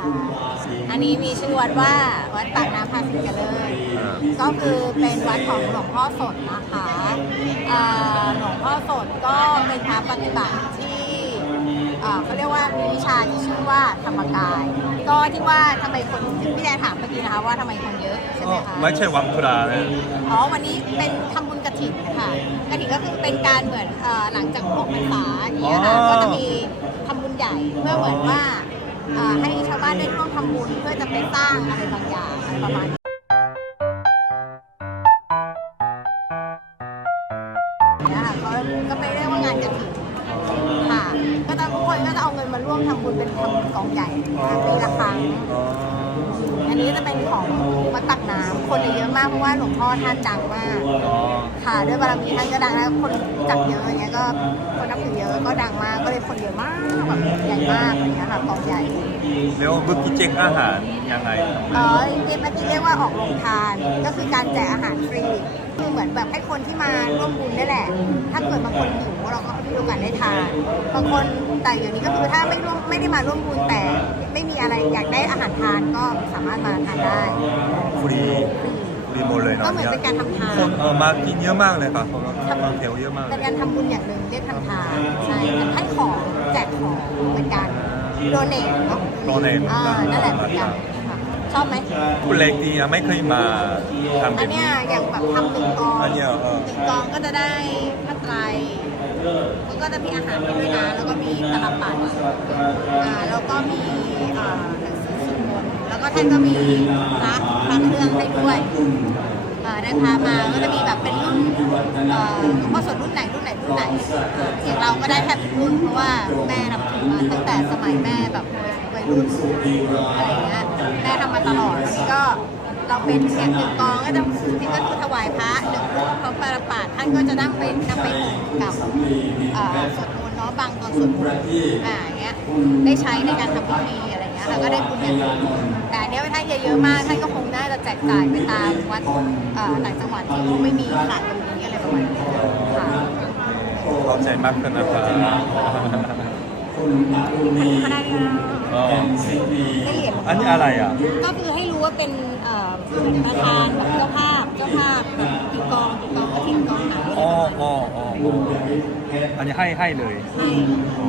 ค่ะอันนี้มีชื่อวัดว่าวัดปากน้ำพาสิกันเลยก็คือเป็นวัดของหลวงพ่อสดนะคะเอ่อหลวงพ่อสดก็เป็นพระปฏิบัติที่เอ่อเขาเรียกว่ามีวิชาที่ชื่อว่าธรรมกาย ก็ที่ว่าทำไมคนพี่แดนถามเมื่อกี้นะคะว่าทำไมคนเยอะใช่ไหมคะไม่ใช่วังพรานะอ๋อวันนี้เป็นทำบุญกระถิ่นค่ะกระถิ่นก็คือเป็นการเหมือนเอ่อหลังจากออกพรรษาอย่างเงี้ยค่ะอ๋อก็จะมีทำบุญใหญ่เพื่อเหมือนว่าเอ่อให้ชาวบ้านได้ร่วมทำบุญเพื่อจะไปสร้างอะไรบางอย่างอะไรประมาณนี้ เนี่ยค่ะก็ก็ไปเรียกว่างานกระถิ่นค่ะ ก็จะทุกคนก็จะเอาเงินมาร่วมทำบุญเป็นทำบุญกองใหญ่ปีละครั้งอั นนี้จะเป็นของวัดตักน้ำคนเยอะมากเพราะว่าหลวงพ่อท่านดังมาก อ๋อค่ะ ด้วยบารมีท่านก็ดังแล้วคนรู้จักเยอะอย่างเงี้ยก็คนนับถือเยอะก็ดังมากก็เลยคนเยอะมากแบบใหญ่มากอย่างเงี้ยค่ะกองใหญ่แล้วเมื่อกี้เจ๊กอาหารยังไงอ๋อจริงๆเมื่อกี้เรียกว่าออกโรงทานก็คือการแจกอาหารฟรีคือเหมือนแบบให้คนที่มาร่วมบุญนี่แหละ ถ้าเกิดบางคนหิวเราก็มีโอกาสได้ทานบางคนแต่อย่างนี้ก็คือถ้าไม่ร่วมไม่ได้มาร่วมบุญแต่ ไม่มีอะไรอยากได้อาหารทานก็สามารถมาทานได้ฟรีฟรีหมดเลยก็เนาะเหมือนเป็นการทำทานคนเออมากินเยอะมากเลยค่ะคนมาเที่ยวเยอะมากเลเป็นยการทำบุญอย่างหนึ่งเรียกทำทานใช่เป็นให้ของแจกของเหมือนกันโดเนทเนาะโดเนท อ่านั่นแหละเหมือนกันค่ะชอบไหม คุณเล็กดีนะไม่เคยมาทำแบอันบเนี้นี้ ยอย่างแบบทำหนึ่งกองอันเนี้ยเออ หนึ่งกองก็จะได้ผ้าไตรมันก็ จะมีอาหารให้ด้วยนะ แล้วก็มีตลับปัดอ่าแล้วก็มีอ่าหนังสือสวดมนต์แล้วก็ท่านก็มีพระพระเครื่องให้ด้วยอ่าได้พามาก็จะมีแบบเป็นรุ่นเอ่อหลวงพ่อสวดรุ่นไหนรุ่นไหนรุ่นไหนอย่างเราก็ได้แทบทุกรุ่นเพราะว่าแม่นับถือมาตั้งแต่สมัยแม่แบบวัยรุ่นอะไรอย่างเงี้ยแม่ทำมาตลอดวันนี้ก็ เราเป็นอย่างหนึ่งกองก็จะที่ก็คือถวายพระหนึ่งรูปพระปรปาดท่านก็จะนั่งไปนำไปห่มกับเอ่อสวดมนต์เนาะบางตอนสวดมนต์อ่าเงี้ยได้ใช้ในการทำพิธีอะไรเงี้ยแล้วก็ได้บุญอย่างหนึ่งแต่อันเนี้ยท่านเยอะมากท่านก็คงน่าจะแจกจ่ายไปตามวัดต่างจังหวัดที่เขาไม่มีขนาดแบบนี้อะไรประมาณนี้ค่ะขอบใจมากขึ้นนะครับคณะเนี้ยอ๋อได้เหรีอันนี้อะไรอะก็คือให้ รู้ว่าเป็นประธานแบบเจ้าภาพเจ้าภาพแบบกี่กองกี่กองกระถิ่นกองไหนอ๋ออ๋ออ๋ออันนี้ให้ให้เลยให้อ๋อ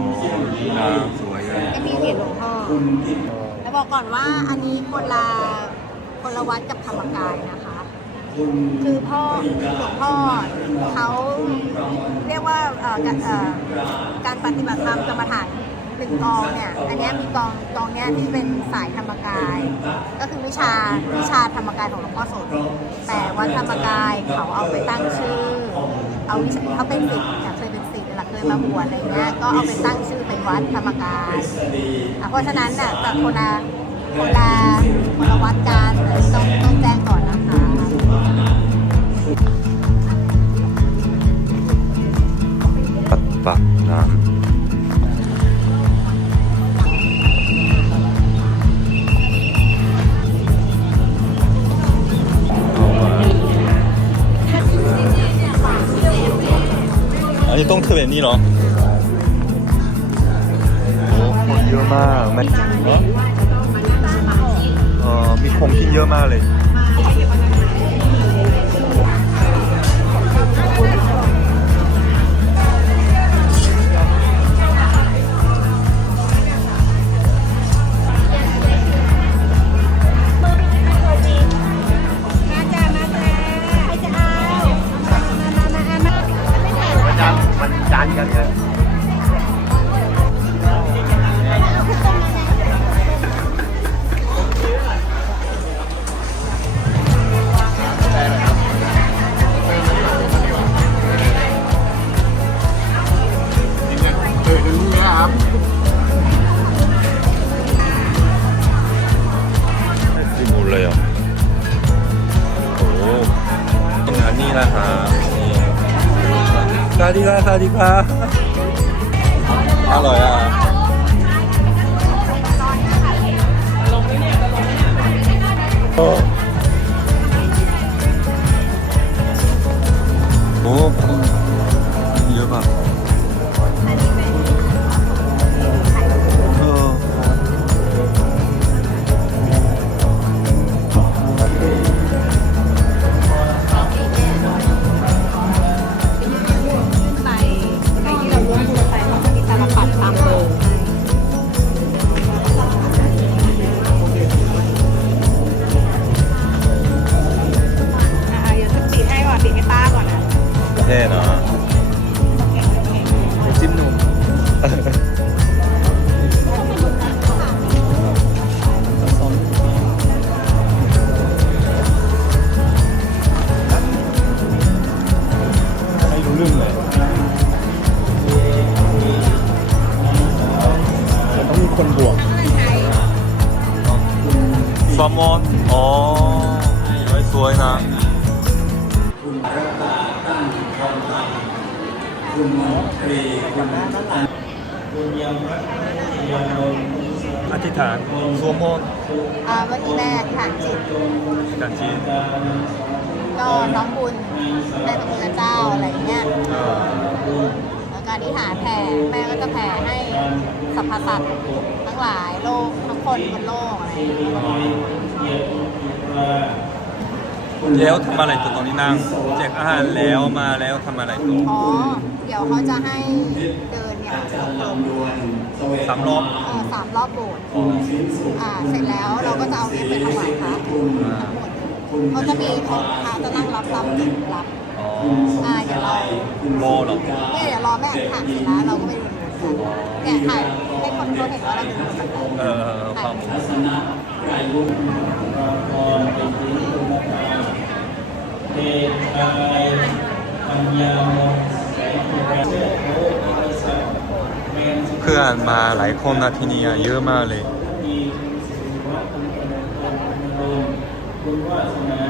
สวยเลยก็มีเหรียญหลวงพ่อแล้วบอกก่อนว่าอันนี้คนละคนละวัดกับธรรมกายนะคะ คือพ่อหลวงพ่อเขาเรียกว่าการเอ่อการปฏิบัติธรรมกรรมฐาน หนึ่งกองเนี่ยอันนี้มีกองกองเนี้ยที่เป็นสายธรรมกาย ก็คือวิชาวิชาธรรมกายของหลวงพ่อโสดแต่วัดธรรมกายเขาเอาไปตั้งชื่อ เอาวิชาเขาเป็นศิษย์จากเคยเป็นศิษย์หลักเคยมาบวชอะไรเงี้ยก็เอาไปตั้งชื่อเป็นวัดธรรมกายอะเพราะฉะนั้นน่ะแต่คนละคนละคนละวัดกันต้องต้องแจ้งก่อนนะ นนี้ต้องเทเวนนี่เหรอโอ้คนเยอะมากไม่เออมีของกินเยอะมากเลย ค่ะสวัสดีครับอร่อยอะโอ้โหเยอะมาก คนบวกแซลมอน อ๋อไว้สวยนะ คุณพระตาตั้งคำตันคุณมอตรีคุณตันคุณยามรัตน์ยมนนอธิษฐานสวมมนอ่าวันที่แรกค่ะจิตกานจีนก็น้อมบุญในพระคุณเจ้าอะไรเงี้ย ก็อธิษฐานแผ่แม่ก็จะแผ่ให้สรรพสัตว์ทั้งหลายโลกทั้งคนบนโลกอะไรอย่างเงี้ยแล้วทำอะไรตัวตรงนี้นั่งแจกอาหารแล้วมาแล้วทำอะไรตัวอ๋อเดี๋ยวเขาจะให้เดินเนี่ยอาจารย์ลำดวนเสวตสามรอบเอ่อสามรอบโบสถ์คุณชิ้นสุขอ่าเสร็จแล้วเราก็จะเอาเงินไปถวายพระทั้งหมดเขาจะมีเขาพระจะนั่งรับรับหนึ่งรับ อ๋ออ่าเดี๋ยวเรารอเหรอเนี่ยเดี๋ยวรอแม่ถ่ายเสร็จแล้วเราก็ไปดูกันเนี่ยถ่ายให้คนเขาเห็นว่าเราดูกันเออครับทัศนะไกลลุกรวุฒิเทกายปัญญามงแสงแรงโอ้ยสัตว์แมนสุเพื่อนมาหลายคนนะที่นี่อะเยอะมากเลยคุณกำลังคุณอารมณ์คุณวาสนา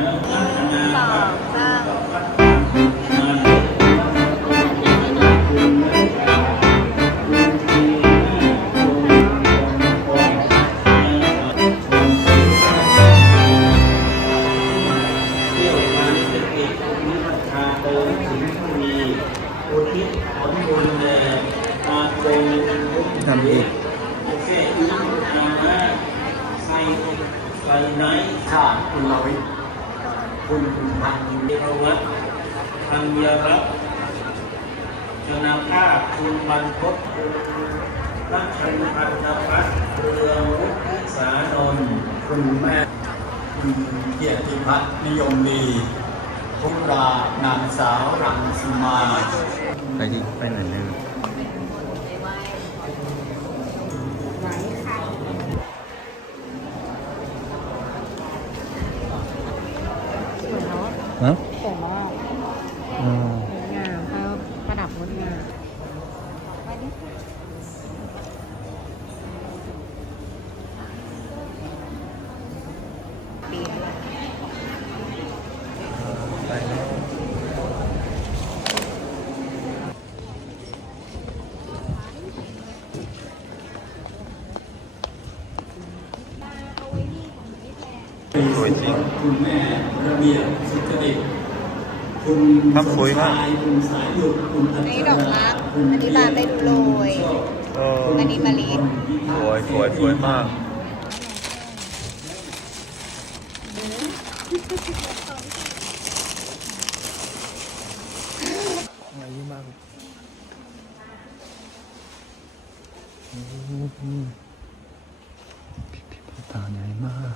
วัตธัญรัตน์ชนาภาพคุณบรรพตรัชนพันธพัฒน์เรืองวุฒิสานนท์คุณแม่คุณเกียรติพัฒน์นิยมดีทุรานางสาวรังสุมาไปที่ไปไหนเนี่ยสวยเนาะฮะ ริงคุณแม่ระเบียบสุจริตคุณภาพสวยมากสดใคุณสายหยุดคุณอัอันจนี้ฉดอกริรักคุณอันนี้บานไม่ดูโรยเอออันนี้มะลิสวยสวยสวยมากอะไรเยอะมากพิพิธภัณฑ์ใหญ่มาก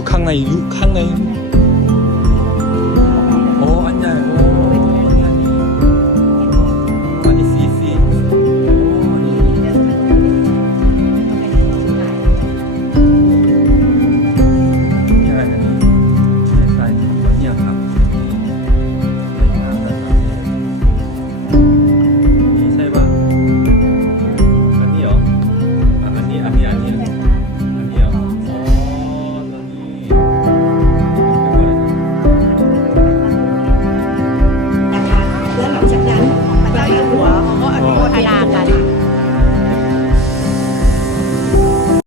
อ๋ออันไห